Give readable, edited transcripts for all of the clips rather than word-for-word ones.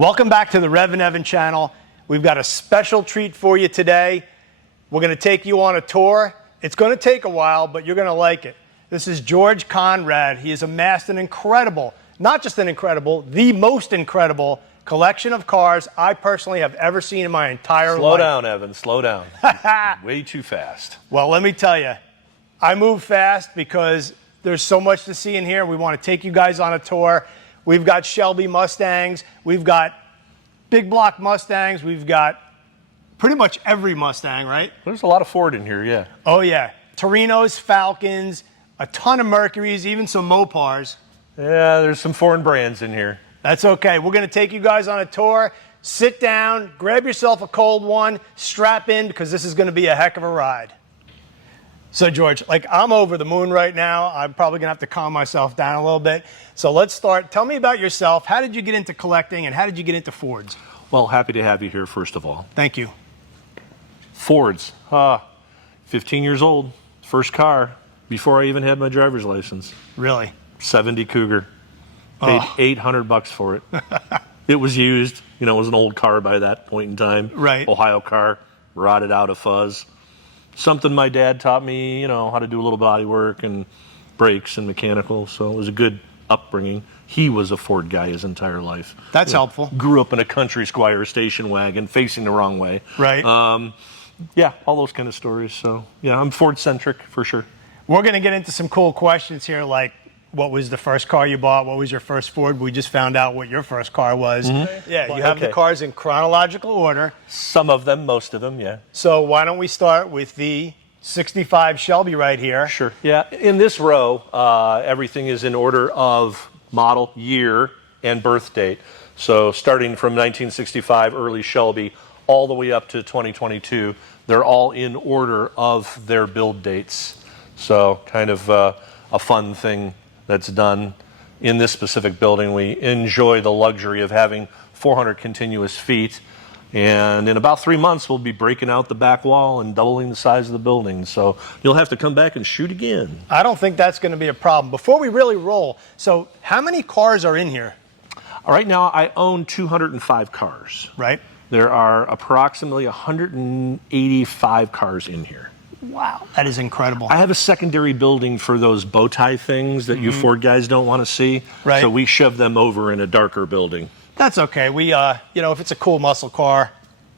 Welcome back to the REVan channel. We've got a special treat for you today. We're going to take you on a tour. It's going to take a while, but you're going to like it. This is George Conrad. He has amassed an incredible, not just an incredible, the most incredible collection of cars I personally have ever seen in my entire life. Slow down, Evan. Slow down. Way too fast. Well, let me tell you, I move fast because there's so much to see in here. We want to take you guys on a tour. We've got Shelby Mustangs. We've got big block Mustangs. We've got pretty much every Mustang, right? There's a lot of Ford in here, yeah. Oh, yeah. Torinos, Falcons, a ton of Mercurys, even some Mopars. Yeah, there's some foreign brands in here. That's okay. We're going to take you guys on a tour. Sit down, grab yourself a cold one, strap in, because this is going to be a heck of a ride. So, George, like, I'm over the moon right now. I'm probably going to have to calm myself down a little bit. So let's start. Tell me about yourself. How did you get into collecting, and how did you get into Fords? Well, happy to have you here, first of all. Thank you. Fords. 15 years old. First car before I even had my driver's license. Really? 70 Cougar. Paid $800 for it. It was used. You know, it was an old car by that point in time. Right. Ohio car. Rotted out of fuzz. Something my dad taught me, you know, how to do a little body work and brakes and mechanical. So it was a good upbringing. He was a Ford guy his entire life. That's helpful. Grew up in a country squire station wagon facing the wrong way. Right. Yeah, all those kind of stories. So, yeah, I'm Ford-centric for sure. We're going to get into some cool questions here, like what was the first car you bought? What was your first Ford? We just found out what your first car was. Mm-hmm. Yeah, you have the cars in chronological order. Some of them, most of them, yeah. So why don't we start with the 65 Shelby right here? Sure. Yeah, in this row, everything is in order of model, year, and birth date. So starting from 1965, early Shelby, all the way up to 2022, they're all in order of their build dates. So kind of a fun thing that's done in this specific building. We enjoy the luxury of having 400 continuous feet. And in about 3 months, we'll be breaking out the back wall and doubling the size of the building. So you'll have to come back and shoot again. I don't think that's going to be a problem. Before we really roll, so how many cars are in here? Right now, I own 205 cars. Right. There are approximately 185 cars in here. Wow, that is incredible. I have a secondary building for those bow tie things that you Ford guys don't want to see. Right. So we shove them over in a darker building. That's okay. We, you know, if it's a cool muscle car,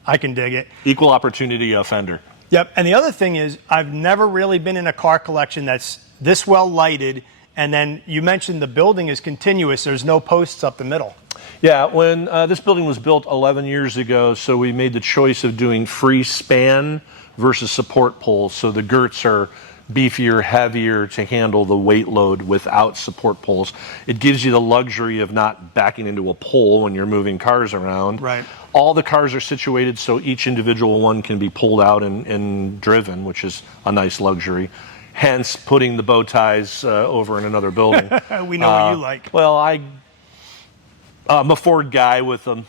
I can dig it. Equal opportunity offender. Yep. And the other thing is, I've never really been in a car collection that's this well lighted. And then you mentioned the building is continuous. There's no posts up the middle. Yeah, when this building was built 11 years ago, so we made the choice of doing free span versus support poles. So the girts are beefier, heavier to handle the weight load without support poles. It gives you the luxury of not backing into a pole when you're moving cars around. Right. All the cars are situated so each individual one can be pulled out and driven, which is a nice luxury. Hence, putting the bow ties over in another building. We know what you like. Well, I'm a Ford guy with a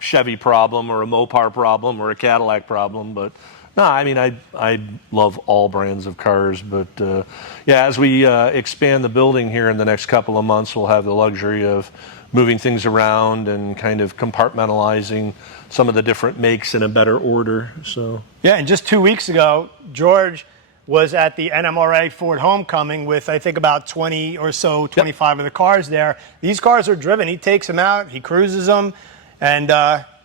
Chevy problem or a Mopar problem or a Cadillac problem, but no, I mean, I love all brands of cars, but yeah, as we expand the building here in the next couple of months, we'll have the luxury of moving things around and kind of compartmentalizing some of the different makes in a better order. So yeah, and just 2 weeks ago, George was at the NMRA Ford Homecoming with, I think, about 20 or so, 25 of the cars there. These cars are driven. He takes them out, he cruises them, and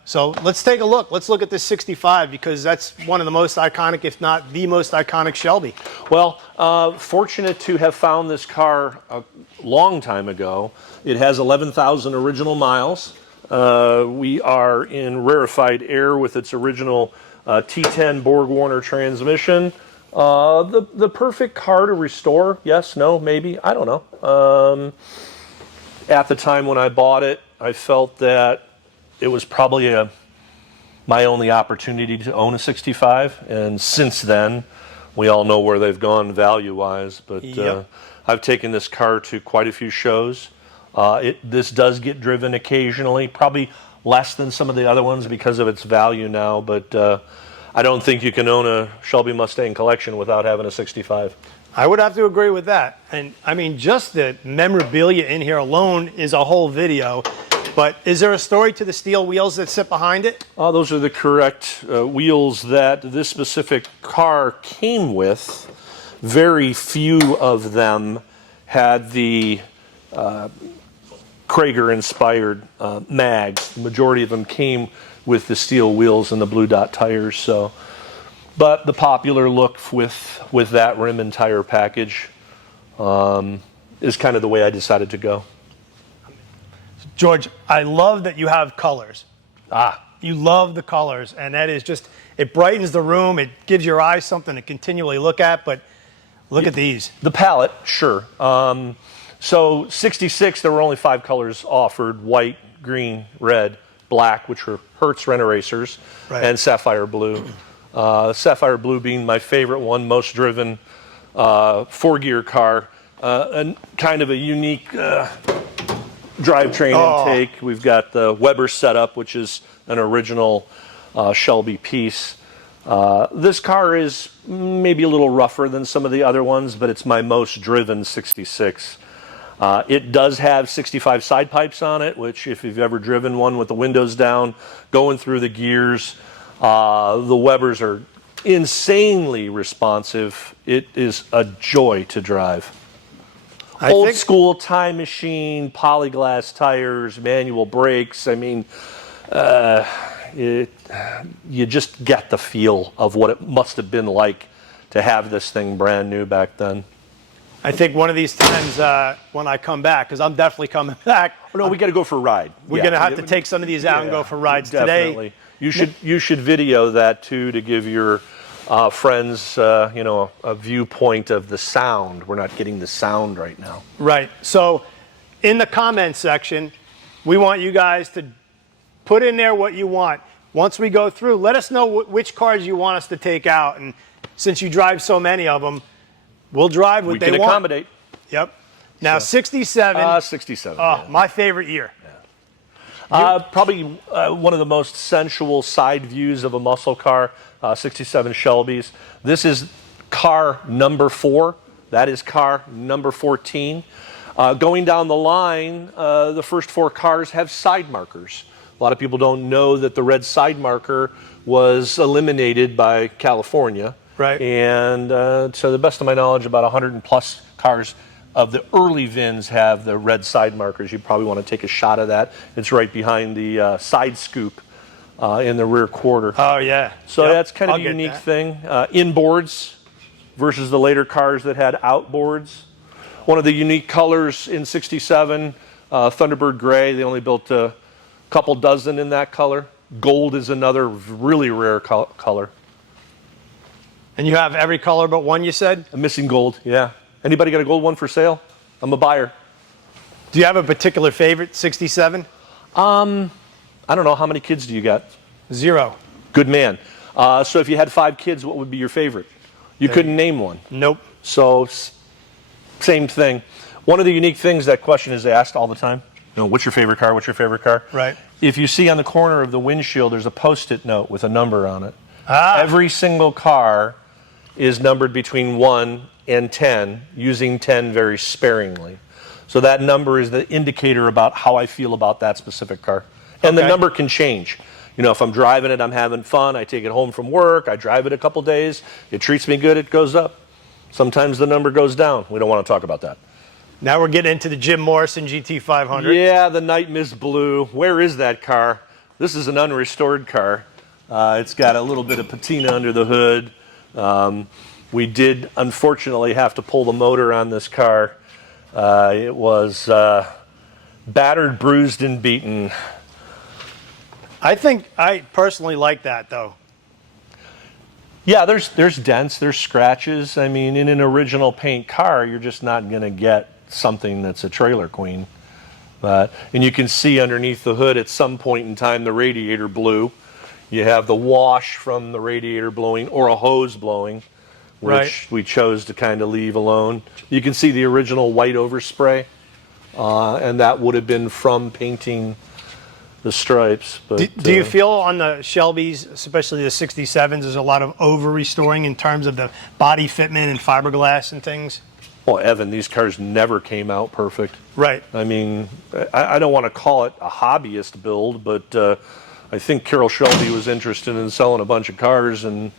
so let's take a look. Let's look at this 65 because that's one of the most iconic, if not the most iconic Shelby. Well, fortunate to have found this car a long time ago. It has 11,000 original miles. We are in rarefied air with its original T10 Borg-Warner transmission. The perfect car to restore. Yes, no, maybe. I don't know. At the time when I bought it, I felt that it was probably my only opportunity to own a 65, and since then, we all know where they've gone value-wise. But I've taken this car to quite a few shows. This does get driven occasionally, probably less than some of the other ones because of its value now. But I don't think you can own a Shelby Mustang collection without having a 65. I would have to agree with that. And I mean, just the memorabilia in here alone is a whole video. But is there a story to the steel wheels that sit behind it? Those are the correct wheels that this specific car came with. Very few of them had the Krager-inspired mags. The majority of them came with the steel wheels and the blue dot tires. So, but the popular look with that rim and tire package is kind of the way I decided to go. George, I love that you have colors. You love the colors, and that is just, it brightens the room. It gives your eyes something to continually look at, but look at these. The palette, sure. So 66, there were only 5 colors offered: white, green, red, black, which were Hertz Rent Erasers, and sapphire blue. Sapphire blue being my favorite one, most driven 4-gear car, and kind of a unique drivetrain intake. We've got the Weber setup, which is an original Shelby piece. This car is maybe a little rougher than some of the other ones, but it's my most driven 66. It does have 65 side pipes on it, which if you've ever driven one with the windows down, going through the gears, the Webers are insanely responsive. It is a joy to drive. Old school time machine, polyglass tires, manual brakes. I mean, you just get the feel of what it must have been like to have this thing brand new back then. I think one of these times when I come back, because I'm definitely coming back. Oh, no, we got to go for a ride. We're going to have to take some of these out and go for rides definitely. Today. You should video that too, to give your friends a viewpoint of the sound. We're not getting the sound right now. Right. So in the comments section, we want you guys to put in there what you want. Once we go through, let us know which cars you want us to take out. And since you drive so many of them, we'll drive what they want. We can accommodate. Yep. Now, 67. 67. Oh, my favorite year. Probably one of the most sensual side views of a muscle car, 67 Shelbys. This is car number 4. That is car number 14. Going down the line, the first 4 cars have side markers. A lot of people don't know that the red side marker was eliminated by California. Right. And to the best of my knowledge, about 100 plus cars of the early VINs have the red side markers. You probably want to take a shot of that. It's right behind the side scoop in the rear quarter. Oh, yeah. So that's kind of a unique thing. Inboards versus the later cars that had outboards. One of the unique colors in 67, Thunderbird Gray. They only built a couple dozen in that color. Gold is another really rare color. And you have every color but one, you said? I'm missing gold, yeah. Anybody got a gold one for sale? I'm a buyer. Do you have a particular favorite, 67? I don't know. How many kids do you got? 0. Good man. So if you had 5 kids, what would be your favorite? You couldn't name one. Nope. So same thing. One of the unique things, that question is asked all the time. You know, what's your favorite car? What's your favorite car? Right. If you see on the corner of the windshield, there's a Post-it note with a number on it. Every single car is numbered between 1 and 10, using 10 very sparingly. So that number is the indicator about how I feel about that specific car. And the number can change. You know, if I'm driving it, I'm having fun, I take it home from work, I drive it a couple days, it treats me good, it goes up. Sometimes the number goes down. We don't want to talk about that. Now we're getting into the Jim Morrison GT500. Yeah, the Night Mist Blue. Where is that car? This is an unrestored car. It's got a little bit of patina under the hood. We did, unfortunately, have to pull the motor on this car. It was battered, bruised, and beaten. I personally like that, though. Yeah, there's dents, there's scratches. I mean, in an original paint car, you're just not going to get something that's a trailer queen. And you can see underneath the hood at some point in time the radiator blew. You have the wash from the radiator blowing, or a hose blowing, which we chose to kind of leave alone. You can see the original white overspray, and that would have been from painting the stripes. But, do you feel on the Shelbys, especially the 67s, there's a lot of over-restoring in terms of the body fitment and fiberglass and things? Well, Evan, these cars never came out perfect. Right. I mean, I don't want to call it a hobbyist build, but I think Carroll Shelby was interested in selling a bunch of cars, and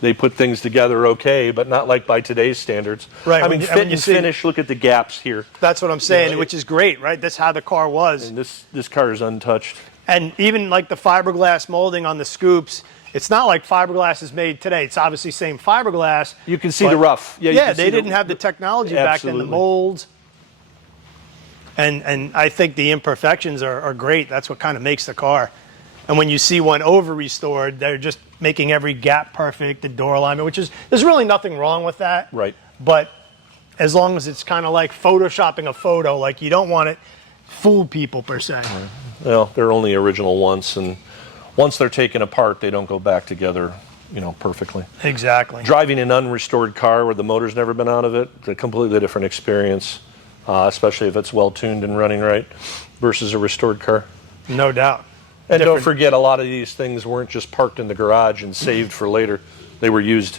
they put things together okay, but not like by today's standards. Right. I mean, fit and finish, look at the gaps here. That's what I'm saying, Yeah, which is great, right? That's how the car was. And this car is untouched. And even like the fiberglass molding on the scoops, it's not like fiberglass is made today. It's obviously same fiberglass. You can see the rough. Yeah, they didn't have the technology back then, the molds. And I think the imperfections are great. That's what kind of makes the car. And when you see one over restored, they're just making every gap perfect, the door alignment, which is, there's really nothing wrong with that. Right. But as long as it's kind of like photoshopping a photo, like you don't want it fool people per se. Right. Well, they're only original once, and once they're taken apart, they don't go back together, you know, perfectly. Exactly. Driving an unrestored car where the motor's never been out of it, it's a completely different experience, especially if it's well tuned and running right, versus a restored car. No doubt. And don't forget, a lot of these things weren't just parked in the garage and saved for later. They were used.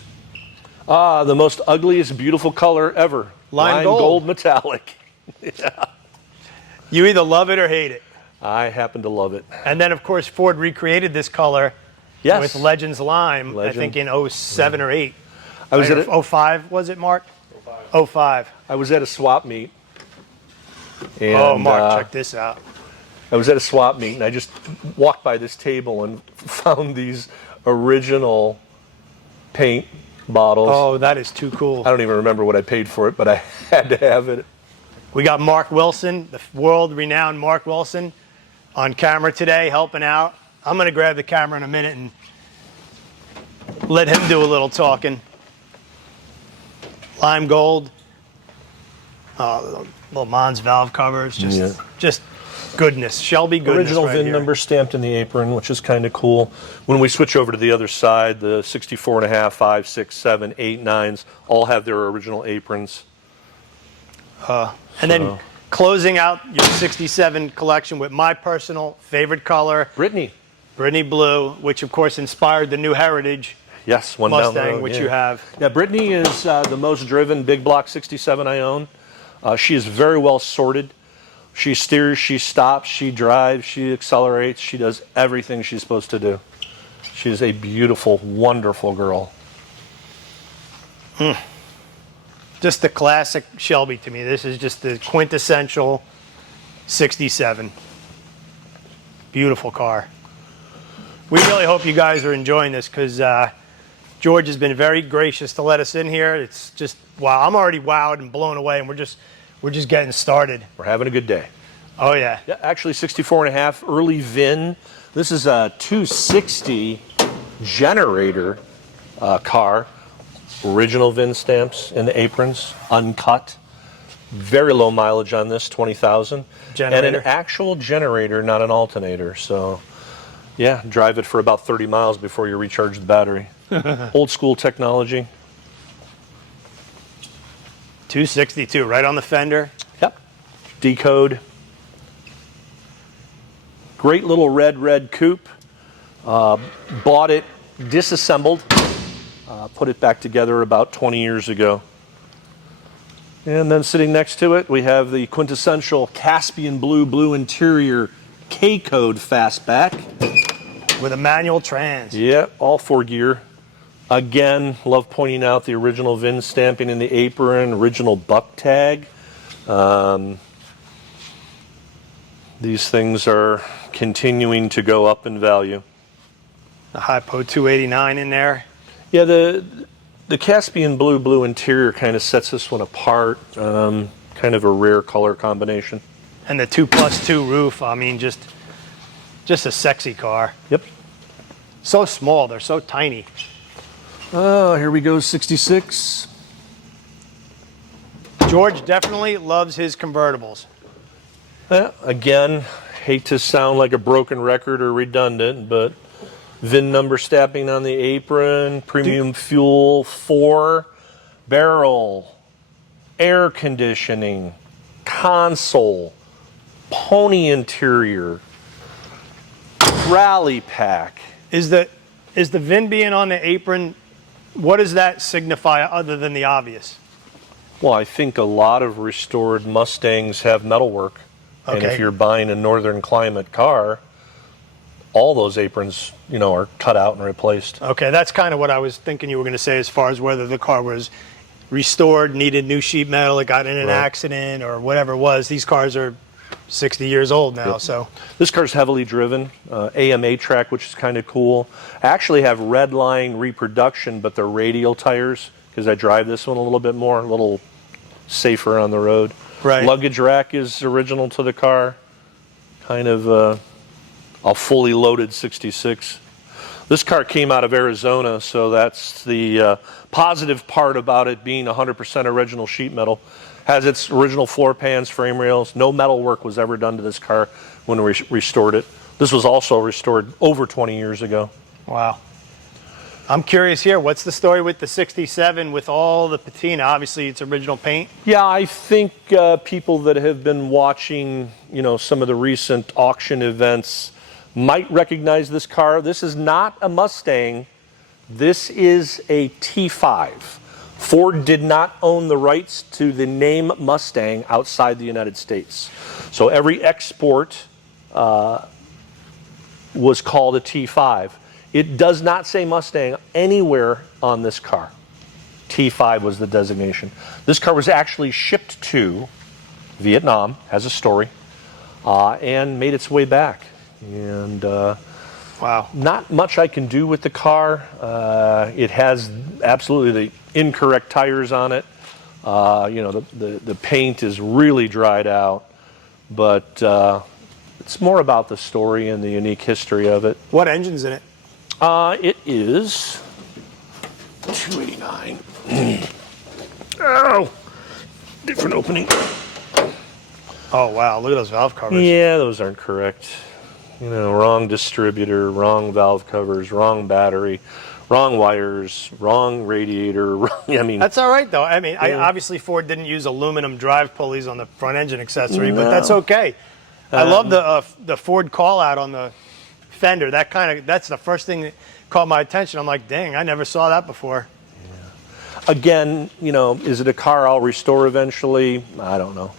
The most ugliest, beautiful color ever. Lime gold metallic. Yeah. You either love it or hate it. I happen to love it. And then, of course, Ford recreated this color with Legends Lime, I think in 07 or 08. I was at 05, was it, Mark? 05. 05. I was at a swap meet. And, oh, Mark, check this out. I was at a swap meet, and I just walked by this table and found these original paint bottles. Oh, that is too cool. I don't even remember what I paid for it, but I had to have it. We got Mark Wilson, the world-renowned Mark Wilson, on camera today helping out. I'm going to grab the camera in a minute and let him do a little talking. Lime gold. Little Mons valve covers. Just goodness. Shelby goodness. Original right VIN here. number stamped in the apron, which is kind of cool. When we switch over to the other side, the 64.5, 5, 6, 7, 8, 9s all have their original aprons. And then closing out your 67 collection with my personal favorite color, Brittany blue, which of course inspired the new Heritage Mustang, which you have. Yeah, Brittany is the most driven big block 67 I own. She is very well sorted. She steers, she stops, she drives, she accelerates, she does everything she's supposed to do. She is a beautiful, wonderful girl. Just the classic Shelby to me. This is just the quintessential 67. Beautiful car. We really hope you guys are enjoying this because George has been very gracious to let us in here. It's just, wow. I'm already wowed and blown away, and we're just getting started. We're having a good day. Oh, yeah. Yeah, actually 64.5 early VIN. This is a 260 generator car. Original VIN stamps in the aprons, uncut. Very low mileage on this, 20,000. And an actual generator, not an alternator. So, yeah, drive it for about 30 miles before you recharge the battery. Old school technology. 262, right on the fender. Yep. Decode. Great little red coupe. Bought it disassembled. Put it back together about 20 years ago. And then sitting next to it, we have the quintessential Caspian blue interior K-Code fastback. With a manual trans. Yeah, all 4-gear. Again, love pointing out the original VIN stamping in the apron, original buck tag. These things are continuing to go up in value. The Hypo 289 in there. Yeah, the Caspian blue interior kind of sets this one apart. Kind of a rare color combination. And the 2+2 roof. I mean, just a sexy car. Yep. So small. They're so tiny. Oh, here we go, 66. George definitely loves his convertibles. Again, hate to sound like a broken record or redundant, but VIN number stamping on the apron, premium fuel, 4-barrel, air conditioning, console, pony interior, rally pack. Is the VIN being on the apron, what does that signify other than the obvious? Well, I think a lot of restored Mustangs have metalwork. And Okay. if you're buying a northern climate car, all those aprons, you know, are cut out and replaced. Okay, that's kind of what I was thinking you were going to say as far as whether the car was restored, needed new sheet metal, it got in an accident or whatever it was. These cars are 60 years old now, so. This car's heavily driven, AMA track, which is kind of cool. I actually have red line reproduction, but they're radial tires because I drive this one a little bit more, a little safer on the road. Right. Luggage rack is original to the car, kind of a fully loaded 66. This car came out of Arizona, so that's the positive part about it being 100% original sheet metal. Has its original floor pans, frame rails. No metal work was ever done to this car when we restored it. This was also restored over 20 years ago. Wow. I'm curious here, what's the story with the 67 with all the patina? Obviously, it's original paint. Yeah, I think people that have been watching, you know, some of the recent auction events might recognize this car. This is not a Mustang. This is a T5. Ford did not own the rights to the name Mustang outside the United States. So every export was called a T5. It does not say Mustang anywhere on this car. T5 was the designation. This car was actually shipped to Vietnam, has a story, and made its way back. And Wow. not much I can do with the car. It has absolutely the incorrect tires on it. You know, the paint is really dried out, but it's more about the story and the unique history of it. What engine's in it? It is 289. Oh, different opening. Oh, wow. Look at those valve covers. Yeah, those aren't correct. You know, wrong distributor, wrong valve covers, wrong battery, wrong wires, wrong radiator. I mean, That's all right, though. I mean, obviously Ford didn't use aluminum drive pulleys on the front engine accessory, but that's okay. I love the Ford call out on the fender. That's the first thing that caught my attention. I'm like, dang, I never saw that before. again, you know, is it a car I'll restore eventually? I don't know.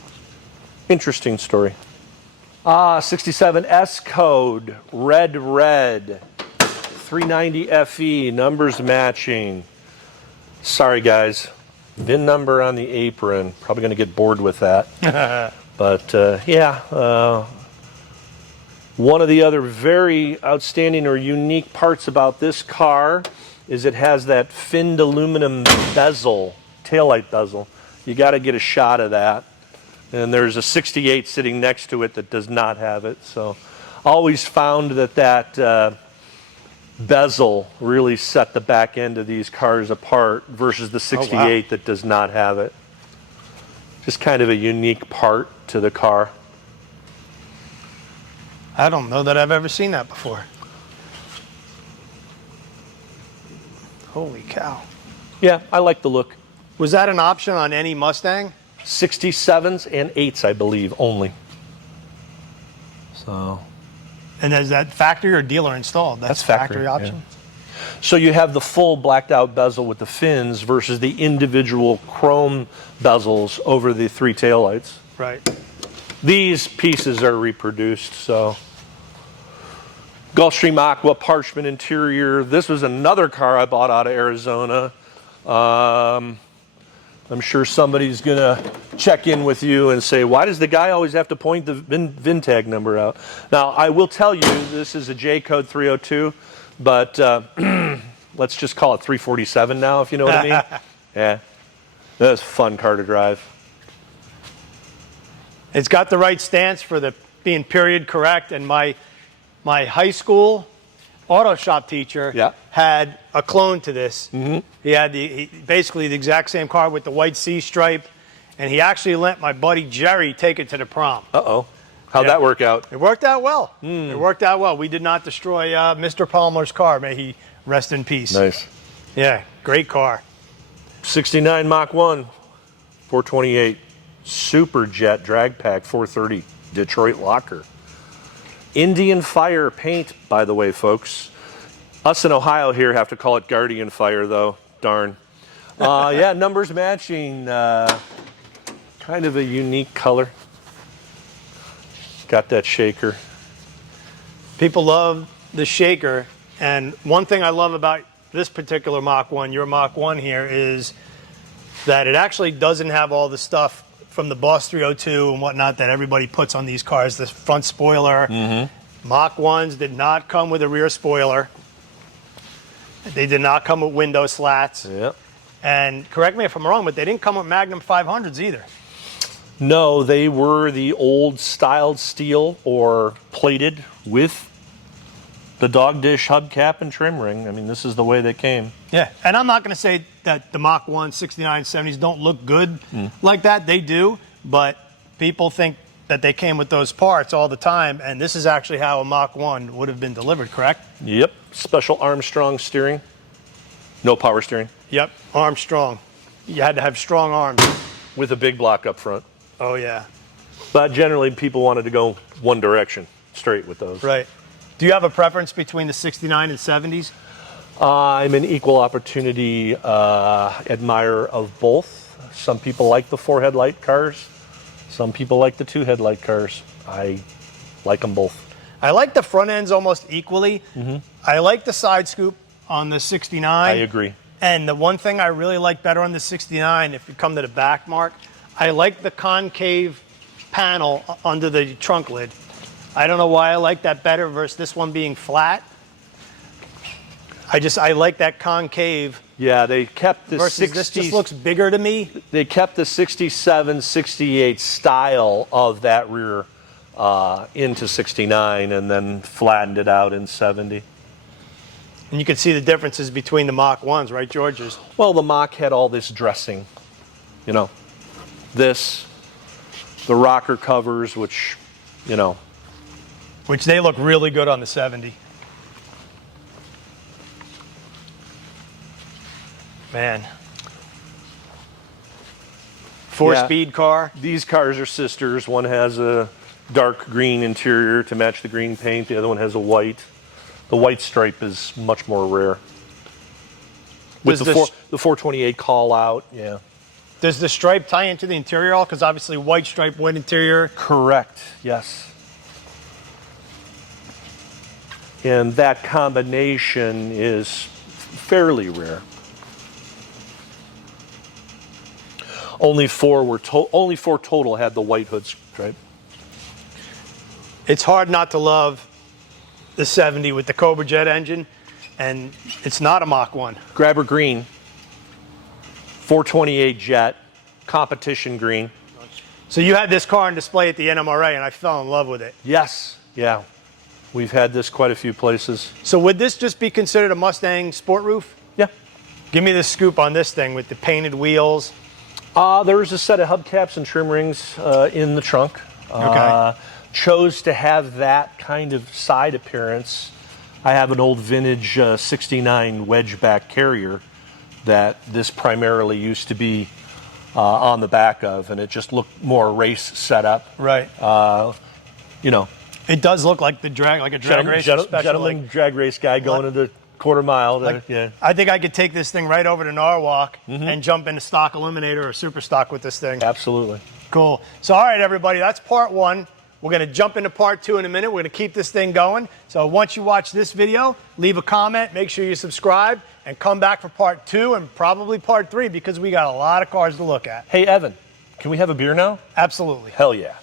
Interesting story. 67 S code, red, 390 FE, numbers matching. Sorry guys, VIN number on the apron. Probably going to get bored with that. But yeah, one of the other very outstanding or unique parts about this car is it has that finned aluminum bezel, taillight bezel. You got to get a shot of that. And there's a 68 sitting next to it that does not have it. So always found that bezel really set the back end of these cars apart versus the 68 that does not have it. Just kind of a unique part to the car. I don't know that I've ever seen that before. Holy cow. Yeah, I like the look. Was that an option on any Mustang? 67s and 8s, I believe, only. So. And is that factory or dealer installed? That's factory option? Yeah. So you have the full blacked out bezel with the fins versus the individual chrome bezels over the three taillights. Right. These pieces are reproduced, so. Gulfstream Aqua parchment interior. This was another car I bought out of Arizona. I'm sure somebody's going to check in with you and say, why does the guy always have to point the VIN tag number out? Now, I will tell you, this is a J code 302, but let's just call it 347 now, if you know what I mean. Yeah, that's a fun car to drive. It's got the right stance for the being period correct, and my high school auto shop teacher had a clone to this. Mm-hmm. He had basically the exact same car with the white C stripe, and he actually let my buddy Jerry take it to the prom. Uh-oh. How'd that work out? It worked out well. It worked out well. We did not destroy Mr. Palmer's car. May he rest in peace. Nice. Yeah, great car. 69 Mach 1, 428. Super Jet drag pack, 430. Detroit locker. Indian Fire paint, by the way, folks. Us in Ohio here have to call it Guardian Fire, though. Darn. Yeah, numbers matching. Kind of a unique color. Got that shaker. People love the shaker, and one thing I love about this particular Mach 1, your Mach 1 here, is that it actually doesn't have all the stuff from the Boss 302 and whatnot that everybody puts on these cars, this front spoiler. Mach 1s did not come with a rear spoiler. They did not come with window slats. Yep. And correct me if I'm wrong, but they didn't come with Magnum 500s either. No, they were the old styled steel or plated with the dog dish hubcap and trim ring. I mean, this is the way they came. Yeah, and I'm not going to say that the Mach 1 69 70s don't look good like that. They do, but people think that they came with those parts all the time, and this is actually how a Mach 1 would have been delivered, correct? Yep. Special Armstrong steering. No power steering. Yep, Armstrong. You had to have strong arms. With a big block up front. Oh, yeah. But generally, people wanted to go one direction, straight with those. Right. Do you have a preference between the 69 and 70s? I'm an equal opportunity admirer of both. Some people like the 4 headlight cars. Some people like the 2 headlight cars. I like them both. I like the front ends almost equally. I like the side scoop on the 69. I agree. And the one thing I really like better on the 69, if you come to the back, Mark, I like the concave panel under the trunk lid. I don't know why I like that better versus this one being flat. I like that concave. Yeah, they kept the versus 60s. This just looks bigger to me. They kept the 67, 68 style of that rear into 69 and then flattened it out in 70. And you can see the differences between the Mach 1s, right, George's? Well, the Mach had all this dressing, you know, this, the rocker covers, which, you know. Which they look really good on the 70. Man. 4-speed car. These cars are sisters. One has a dark green interior to match the green paint. The other one has a white. The white stripe is much more rare. With the 428 call out, yeah. Does the stripe tie into the interior all? Because obviously white stripe, white interior. Correct, yes. And that combination is fairly rare. Only four total had the white hood stripe. It's hard not to love the 70 with the Cobra Jet engine, and it's not a Mach 1. Grabber green, 428 jet, competition green. So you had this car on display at the NMRA, and I fell in love with it. Yes, yeah. We've had this quite a few places. So would this just be considered a Mustang sport roof? Yeah. Give me the scoop on this thing with the painted wheels. There's a set of hubcaps and trim rings in the trunk. Okay. Chose to have that kind of side appearance. I have an old vintage 69 wedge back carrier that this primarily used to be on the back of, and it just looked more race setup. Right. You know. It does look like a drag race. Gentleman drag race guy going into quarter mile. Yeah. I think I could take this thing right over to Norwalk and jump into stock eliminator or super stock with this thing. Absolutely. Cool. So, all right, everybody, that's part 1. We're going to jump into part 2 in a minute. We're going to keep this thing going. So once you watch this video, leave a comment, make sure you subscribe, and come back for part 2 and probably part 3 because we got a lot of cars to look at. Hey, Evan, can we have a beer now? Absolutely. Hell yeah.